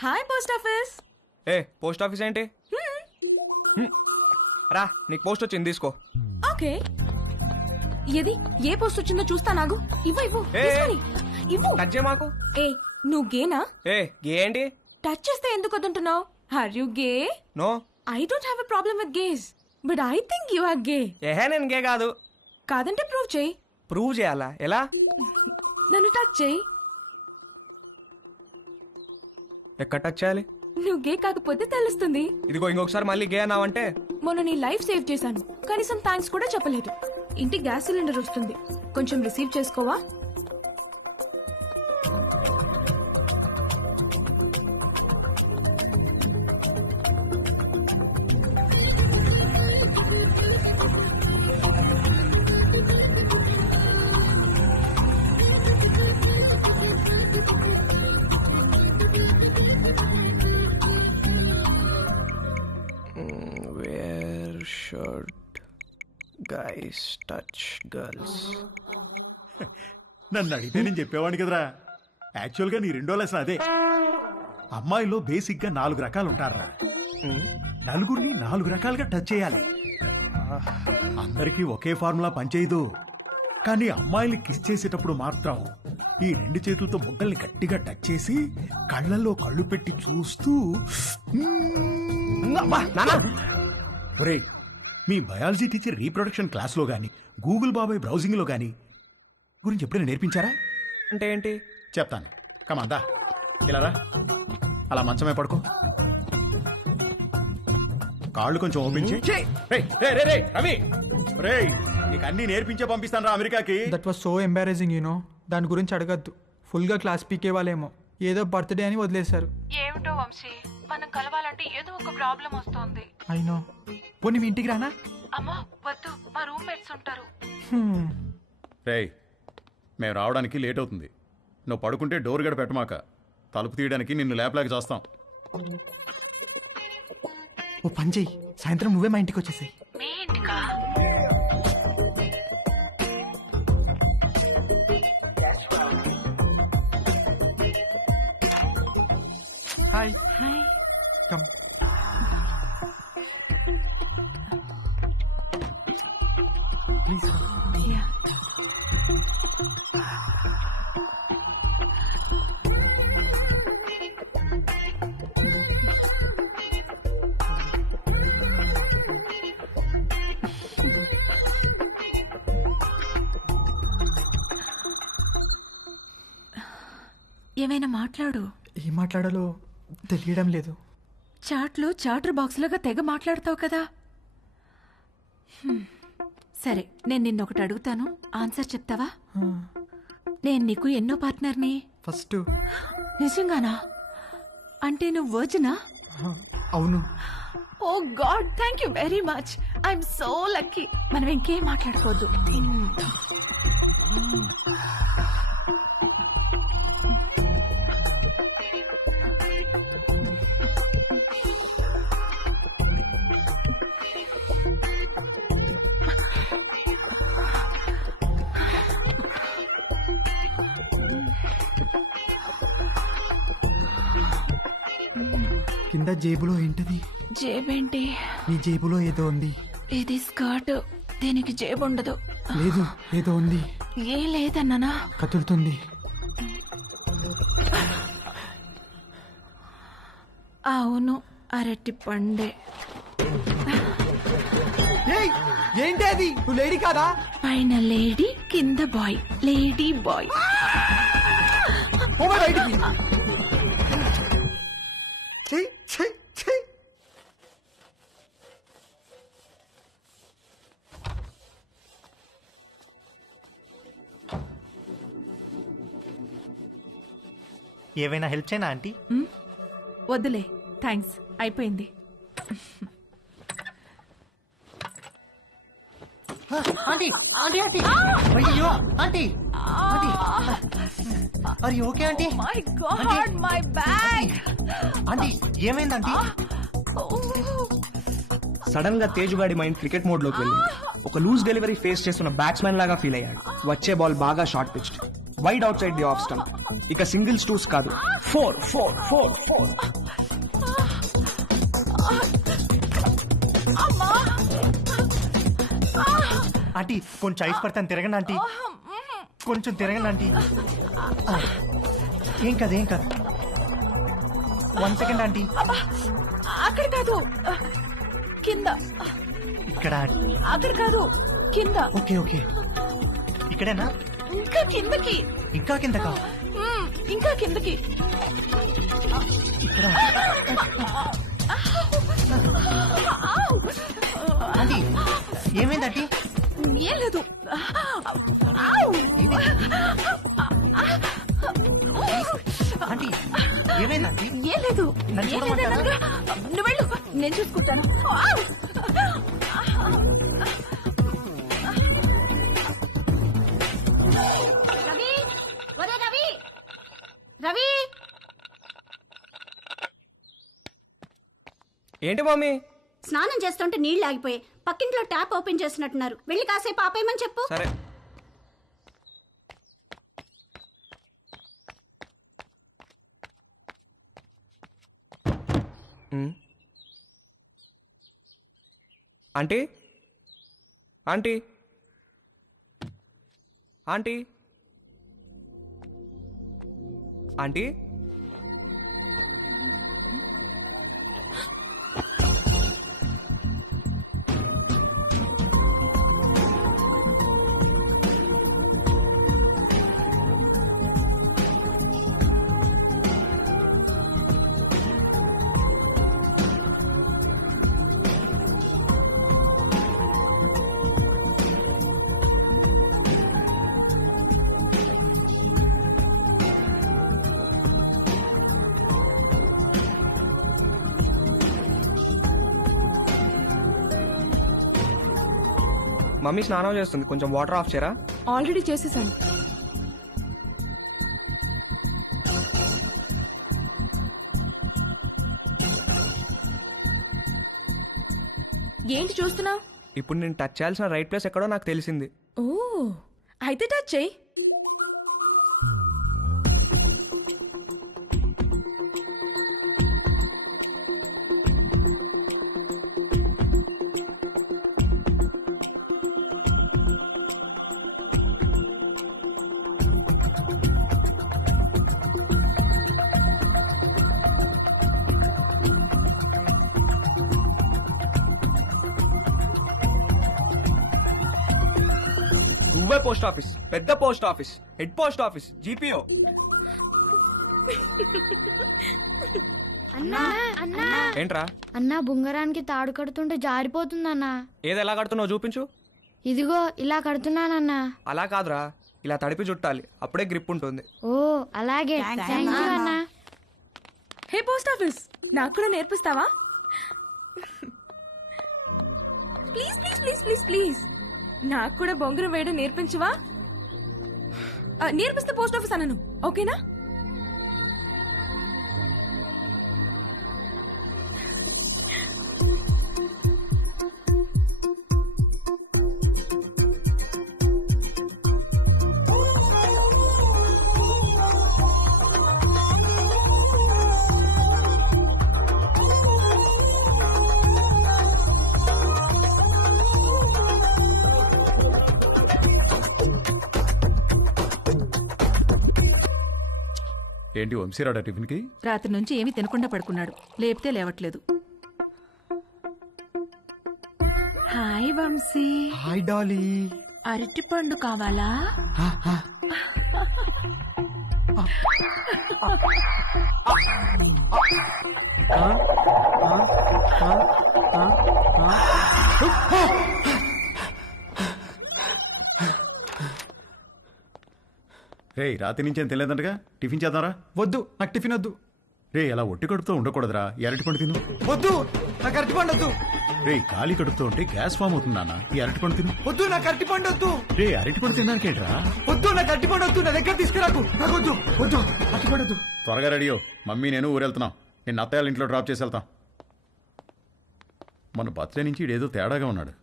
Hi post office. ఏ post office ఏంటి? రా నీకు పోస్ట్ వచ్చింది తీసుకో. ఓకే, ఏది ఏ పోస్ట్ వచ్చిందో చూస్తా. నాగు ఇవ్వు ఇవ్వు ఏ, తీసుకొని ఇవ్వు. టచ్ చేయ మాకు. ఏ నువ్వు గేనా? ఏ గే ఏంటి? టచ్ చేస్తే ఎందుకు వద్దంటున్నావు? Are you gay? No. I don't have a problem with gays, but I think you are gay. ఏహే నేను గే కాదు. కాదంటే ప్రూవ్ చేయి. ప్రూవ్ చేయాలా? ఎలా? నన్ను టచ్ చేయి. ఎక్కడ టచ్ చేయాలి? నువ్వు గే కాకపోతే తెలుస్తుంది. ఇదిగో ఇంకొకసారి మళ్ళీ గే అన్నావంటే. మొన్న నీ లైఫ్ సేవ్ చేశాను, కనీసం థ్యాంక్స్ కూడా చెప్పలేదు. ఇంటి గ్యాస్ సిలిండర్ వస్తుంది, కొంచెం రిసీవ్ చేసుకోవా? Where should guys touch girls? నన్ను అడిగితే నేను చెప్పేవాడిని కదరా. యాక్చువల్గా నీ రెండో లెసన్ అదే. అమ్మాయిలో బేసిక్ గా 4 రకాలు ఉంటారా. నలుగురిని 4 రకాలుగా టచ్ చేయాలి. అందరికీ ఒకే ఫార్ములా పనిచేయదు. కానీ అమ్మాయిని కిస్ చేసేటప్పుడు మాత్రం ఈ 2 చేతులతో బొగ్గల్ని గట్టిగా టచ్ చేసి కళ్ళల్లో కళ్ళు పెట్టి చూస్తూ ఒరేయ్, మీ బయాలజీ టీచర్ రీప్రొడక్షన్ క్లాస్లో గాని గూగుల్ బాబాయ్ బ్రౌజింగ్ లో గాని గురించి ఎప్పుడైనా నేర్పించారా? అంటే ఏంటి? చెప్తాను, కమాందా ఇలా రా. అలా మంచమే పడుకో, కాళ్ళు కొంచెం ఓపెన్ చేయి. రవి, రేయ్ నీకు అన్ని నేర్పించే పంపిస్తాను రా అమెరికాకి. That was so embarrassing you know. దాని గురించి అడగద్దు. ఫుల్ గా క్లాస్ పీకే వాళ్ళేమో ఏదో బర్త్డే అని వదిలేశారు. ఏమిటో వంశీ, మనం కలవాలంటే ఏదో ఒక ప్రాబ్లం వస్తుంది. అయినో. పోనీ మీ ఇంటికి రానా? అమ్మా వద్దు, మా రూమ్మేట్స్ ఉంటారు. రేయ్ మేము రావడానికి లేట్ అవుతుంది. నువ్వు పడుకుంటే డోర్ గడ పెట్టమాక. తలుపు తీయడానికి నిన్ను లేపలేక చేస్తాం. ఓ పని చెయ్యి, సాయంత్రం నువ్వే మా ఇంటికి వచ్చేసాయి. మీ ఇంటికా? Hi hi. Come. Please. Yeah. ఏమైనా మాట్లాడు. ఏం మాట్లాడాలో తెలియడం లేదు. చాట్లో చాటర్ బాక్స్ లాగా తెగ మాట్లాడతావు కదా. సరే, నేను నిన్నొకటి అడుగుతాను, ఆన్సర్ చెప్తావా? నేను నీకు ఎన్నో పార్ట్నర్ని? ఫస్ట్. నిజంగానా? అంటే నువ్వు వర్జినా? అవును. Oh god, thank you very much. I'm so lucky. మనం ఇంకేం మాట్లాడుకోవద్దు. కింద జేబులో ఏంటది? జేబేంటి? నీ జేబులో ఏదో ఉంది. ఇది స్కర్ట్, దీనికి జేబు ఉండదు. లేదు, ఏదో ఉంది. ఏం లేదన్నానా? కదులుతుంది. అవును, అరటి పండే. ఏంటి అది? నువ్వు లేడీ కాదా? పైన లేడీ, కింద బాయ్. Lady bye. బయటికి. చెయ్ చెయ్ చెయ్. ఏవైనా హెల్ప్ చేయనా ఆంటీ? వద్దులే, థ్యాంక్స్, అయిపోయింది. ఆంటీ ఆంటీ ఆంటీ అయ్యో aunty aunty are you okay aunty? My god, my bag. Aunty ఏమైంది ఆంటీ? సడన్ గా తేజుగాడి మైండ్ క్రికెట్ మోడ్ లోకి వెళ్ళింది. ఒక లూజ్ డెలివరీ ఫేస్ చేస్తున్న బ్యాట్స్మెన్ లాగా ఫీల్ అయ్యాడు. వచ్చే బాల్ బాగా short pitched, wide outside the off stump. ఇక సింగిల్స్ టూస్ కాదు 4 4 4 ఆంటీ కొంచెం ఐస్ పడతాను తిరగండి ఆంటీ కొంచెం తిరగండి ఆంటీ ఏం కాదు 1 సెకండ్ ఆంటీ అక్కడ కాదు కింద. ఇక్కడ అక్కడ కాదు కింద. ఓకే ఇక్కడేనా ఇంకా కిందకి. ఇంకా కిందకా ఇంకా కిందకి. ఇక్కడ ఆంటీ ఏమైంది ఆంటీ ఏం లేదు. ఆంటీ ఏమైంది ఆంటీ ఏం లేదు. నన్ను ఏం లేదు చూడమంటారా? అన్నగా. నువ్వు వెళ్ళు, నేను చూసుకుంటాను. రవి ఒరే రవి రవి ఏంటి మమ్మీ? స్నానం చేస్తుంటే నీళ్లు ఆగిపోయాయి. పక్కింట్లో ట్యాప్ ఓపెన్ చేస్తున్నట్టున్నారు. వెళ్ళి కాసేపు ఆపేయమని చెప్పు. సరే. Aunty aunty aunty aunty mummy స్నానం చేస్తుంది, కొంచెం వాటర్ ఆఫ్ చేయరా? ఆల్రెడీ చేసేసాను. ఏంటి చూస్తున్నావు? ఇప్పుడు నేను టచ్ చేయాల్సిన రైట్ ప్లేస్ ఎక్కడో నాకు తెలిసింది. ఓ అయితే టచ్ చెయ్యి. నువ్వే పోస్ట్ ఆఫీస్, పెద్ద post office, head post office, GPO. అన్నా అన్నా ఏంట్రా? అన్నా బుంగరానికి తాడు కడుతుంటే జారిపోతుందన్నా. ఏది ఎలా కడుతున్నావు చూపించు. ఇదిగో ఇలా కడుతున్నానన్నా. అలా కాదురా, ఇలా తడిపి చుట్టాలి, అప్పుడే గ్రిప్ ఉంటుంది. ఓ అలాగే థ్యాంక్ యూ అన్నా. హే పోస్ట్ ఆఫీస్, నాకు కూడా నేర్పిస్తావా? Please please please please please నాకు కూడా బొంగరం వేయడం నేర్పించవా? నేర్పిస్తే పోస్ట్ ఆఫీస్ అన్నాను, ఓకేనా? ఏంటి వంశీరాడా టిఫిన్కి? రాత్రి నుంచి ఏమీ తినకుండా పడుకున్నాడు, లేపితే లేవట్లేదు. హాయ్ వంశీ. Hi Dolly. అరటిపండు కావాలా? రే రాత్రి నుంచి ఏం తెలియదంటగా, టిఫిన్ చేద్దాంరా. వద్దు, నాకు టిఫిన్ వద్దు. రే అలా ఒట్టి కడుపుతో ఉండకూడదురా, ఈ అరటిపండు తిను. వద్దు, నాకు అరటిపండు వద్దు. రే ఖాళీ కడుపుతో ఉంటే గ్యాస్ ఫామ్ అవుతుంది నాన్న, ఈ అరటిపండు తిను. వద్దు, నాకు అరటిపండు వద్దు. రే అరటిపండు తినడానికేంట్రా? వద్దు, నాకు అరటిపండు వద్దు. నా దగ్గర తీసుకురాకు, నాకు వద్దు వద్దు, అరటిపండు వద్దు. త్వరగా రెడీయో, మమ్మీ నేను ఊరెళ్తున్నాం. నేను అత్తయ్య ఇంట్లో డ్రాప్ చేసి వెళ్తాం. మన బర్త్డే నుంచి ఇడేదో తేడాగా ఉన్నాడు.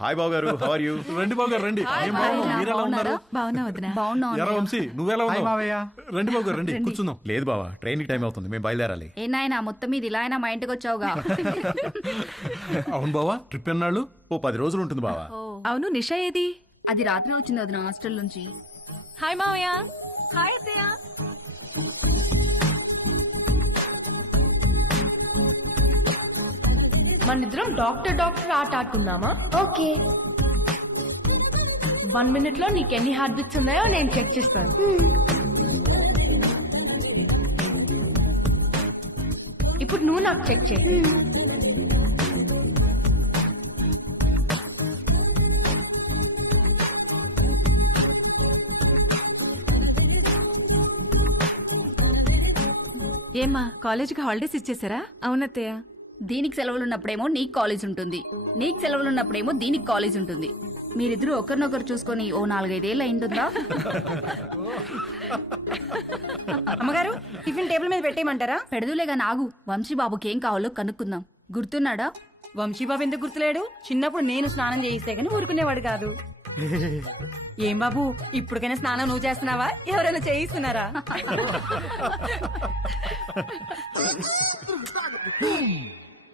హాయ్ బాబు గారు, హౌ ఆర్ యు? రండి బాబు గారు రండి. ఏం బాబు మీరెలా ఉన్నారు? బావున్నా వదినా. ఎరా వంశీ నువ్వెలా హాయ్ ఉన్నావు? మావయ్య. రండి బాబు గారు రండి కూర్చుందాం. లేదు బావా, ట్రైన్ కి టైం అవుతుంది, మేము బయలుదేరాలి. ఏ నాయనా మొత్తం మీద ఇలా అయినా మా ఇంటికి వచ్చావుగా. అవును బావా, ట్రిప్ ఎన్నాళ్ళు? ఓ 10 రోజులు ఉంటుంది బావా. అవును నిషా ఏది? అది రాత్రి వచ్చింది వదిన హాస్టల్ నుంచి. హాయ్ మావయ్య. హాయ్ అత్తయ్య. మనిద్దరం డాక్టర్ ఆట ఆడుకుందామా? ఓకే 1 minute లో నీకు ఎన్ని హార్ట్ బీట్స్ ఉన్నాయో నేను చెక్ చేస్తాను. ఇప్పుడు నువ్వు నాకు చెక్ చేయి. ఏమ్మా కాలేజీకి హాలిడేస్ ఇచ్చేసారా? అవునత్తయ్య. దీనికి సెలవులున్నప్పుడేమో నీకు కాలేజ్ ఉంటుంది, నీకు సెలవులున్నప్పుడేమో దీనికి కాలేజ్ ఉంటుంది. మీరిద్దరూ ఒకరినొకరు చూసుకొని ఓ 4-5 ఏళ్ళు అయింటుందా? అమ్మగారు టిఫిన్ టేబుల్ మీద పెట్టేయమంటారా? పెడదులేగా నాగు, వంశీబాబుకి ఏం కావాలో కనుక్కుందాం. గుర్తున్నాడా? వంశీబాబు ఎందుకు గుర్తులేడు? చిన్నప్పుడు నేను స్నానం చేయిస్తే గానీ ఊరుకునేవాడు కాదు. ఏం బాబు ఇప్పటికైనా స్నానం నువ్వు చేస్తున్నావా, ఎవరైనా చేయిస్తున్నారా?